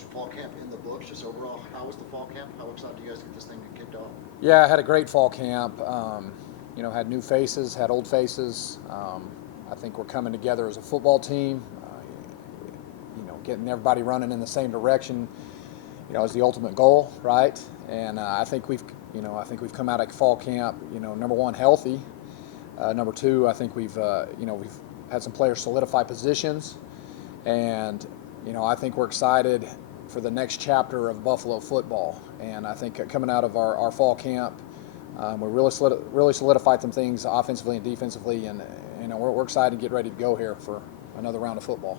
Coach, fall camp in the books. Just overall, how was the fall camp? How excited do you guys get this thing kicked off? Yeah, I had a great fall camp. Had new faces, had old faces. I think we're coming together as a football team. Getting everybody running in the same direction, is the ultimate goal, right? And I think we've come out of fall camp, number one, healthy. Number two, I think we've had some players solidify positions, and I think we're excited for the next chapter of Buffalo football. And I think coming out of our fall camp, we really solidified some things offensively and defensively, and we're excited to get ready to go here for another round of football.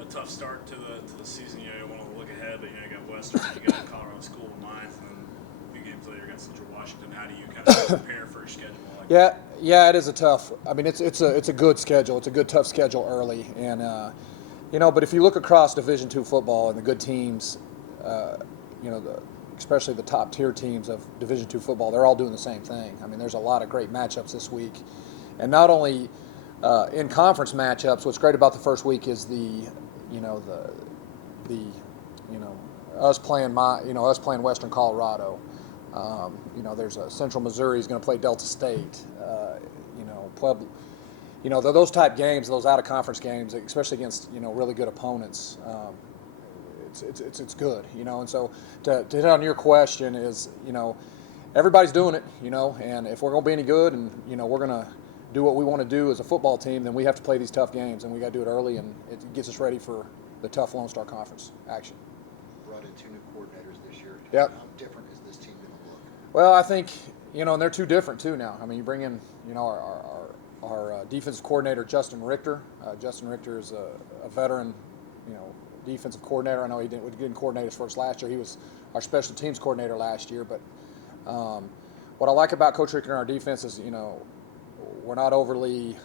A tough start to the season. You want to look ahead, but you got Western, you got Colorado School of Mines, and then a few games later you got Central Washington. How do you kind of prepare for a schedule like that? Yeah, it is a tough. I mean, it's a good schedule. It's a good tough schedule early, and but if you look across Division II football and the good teams, especially the top tier teams of Division II football, they're all doing the same thing. I mean, there's a lot of great matchups this week, and not only in conference matchups. What's great about the first week is us playing Western Colorado. There's a Central Missouri is going to play Delta State. Pueblo. Those type games, those out of conference games, especially against really good opponents. It's good, and so to hit on your question is, everybody's doing it, and if we're going to be any good and, we're going to do what we want to do as a football team, then we have to play these tough games, and we got to do it early, and it gets us ready for the tough Lone Star Conference action. Brought in 2 new coordinators this year. Yep. How different is this team going to look? Well, I think, and they're 2 different too now. I mean, you bring in, our defensive coordinator, Justin Richter. Justin Richter is a veteran, defensive coordinator. I know he didn't coordinate us for us last year. He was our special teams coordinator last year. But what I like about Coach Richter and our defense is, we're not overly,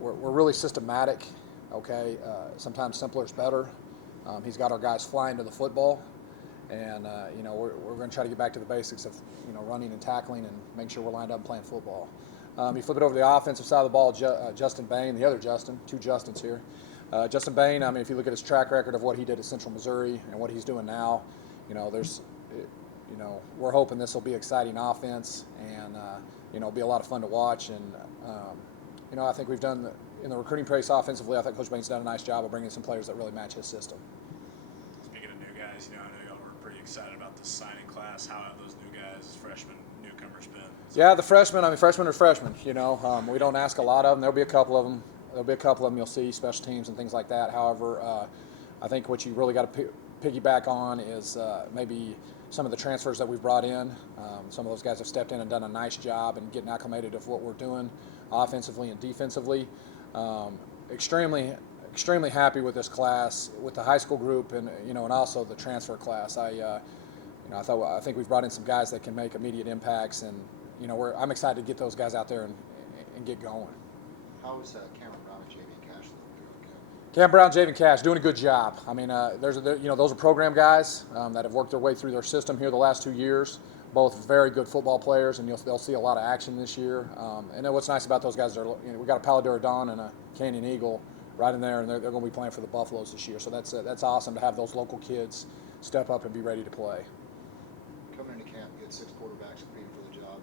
we're really systematic. Okay, sometimes simpler is better. He's got our guys flying to the football, and we're going to try to get back to the basics of running and tackling and make sure we're lined up and playing football. You flip it over to the offensive side of the ball, Justin Bain, the other Justin, 2 Justins here. Justin Bain, I mean, if you look at his track record of what he did at Central Missouri and what he's doing now, we're hoping this will be exciting offense, and it'll be a lot of fun to watch. And I think we've done in the recruiting pace offensively. I think Coach Bain's done a nice job of bringing some players that really match his system. Speaking of new guys, I know y'all were pretty excited about the signing class. How have those new guys, freshmen, newcomers, been? Yeah, the freshmen. I mean, freshmen are freshmen. We don't ask a lot of them. There'll be a couple of them. You'll see special teams and things like that. However, I think what you really got to piggyback on is maybe some of the transfers that we've brought in. Some of those guys have stepped in and done a nice job in getting acclimated of what we're doing offensively and defensively. Extremely happy with this class, with the high school group, and also the transfer class. I think we've brought in some guys that can make immediate impacts, and I'm excited to get those guys out there and get going. How is Cameron Brown and J.V. Cash doing? Cam Brown, Javen Cash, doing a good job. I mean, those are program guys that have worked their way through their system here the last 2 years. Both very good football players, and they'll see a lot of action this year. And then what's nice about those guys is we got a Paladura Dawn and a Canyon Eagle right in there, and they're going to be playing for the Buffaloes this year. So that's awesome to have those local kids step up and be ready to play. Coming into camp, you had 6 quarterbacks competing for the job.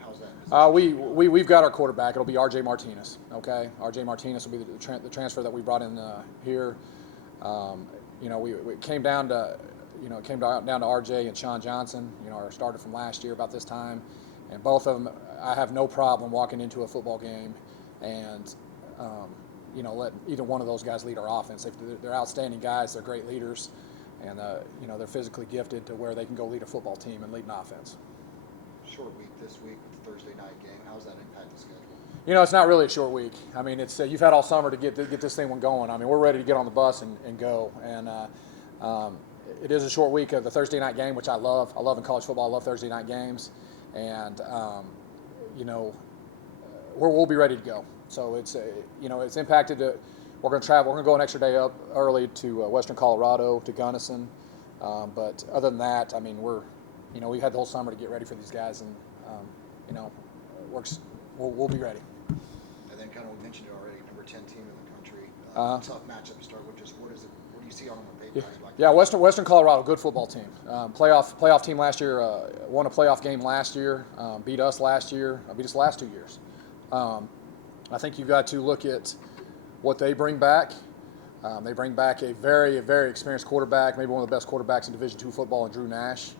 How's that? We've got our quarterback. It'll be R.J. Martinez. Okay, R.J. Martinez will be the transfer that we brought in here. We came down to R.J. and Sean Johnson. Our starter from last year about this time, and both of them, I have no problem walking into a football game and let either one of those guys lead our offense. They're outstanding guys. They're great leaders, and they're physically gifted to where they can go lead a football team and lead an offense. Short week this week with the Thursday night game. How does that impact the schedule? It's not really a short week. I mean, it's you've had all summer to get this thing going. I mean, we're ready to get on the bus and go. And it is a short week of the Thursday night game, which I love. I love in college football. I love Thursday night games, and we'll be ready to go. So it's impacted. We're going to travel. We're going to go an extra day up early to Western Colorado to Gunnison. But other than that, I mean, we've had the whole summer to get ready for these guys, and we'll be ready. And then kind of mentioned it already, number 10 team in the country. Tough matchup to start with. Just what is it? What do you see on them on paper? How you like Yeah, it? Western Colorado, good football team. Playoff team last year. Won a playoff game last year. Beat us last year. Beat us the last 2 years. I think you've got to look at what they bring back. They bring back a very experienced quarterback, maybe one of the best quarterbacks in Division II football, in Drew Nash.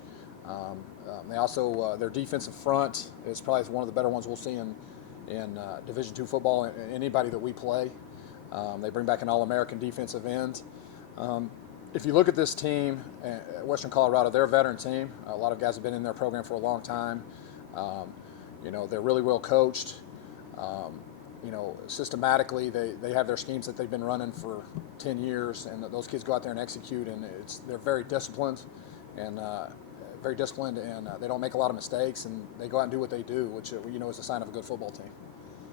They also their defensive front is probably one of the better ones we'll see in Division II football. Anybody that we play, they bring back an All-American defensive end. If you look at this team, Western Colorado, they're a veteran team. A lot of guys have been in their program for a long time. They're really well coached. Systematically, they have their schemes that they've been running for 10 years, and those kids go out there and execute, and they're very disciplined, and they don't make a lot of mistakes, and they go out and do what they do, which is a sign of a good football team.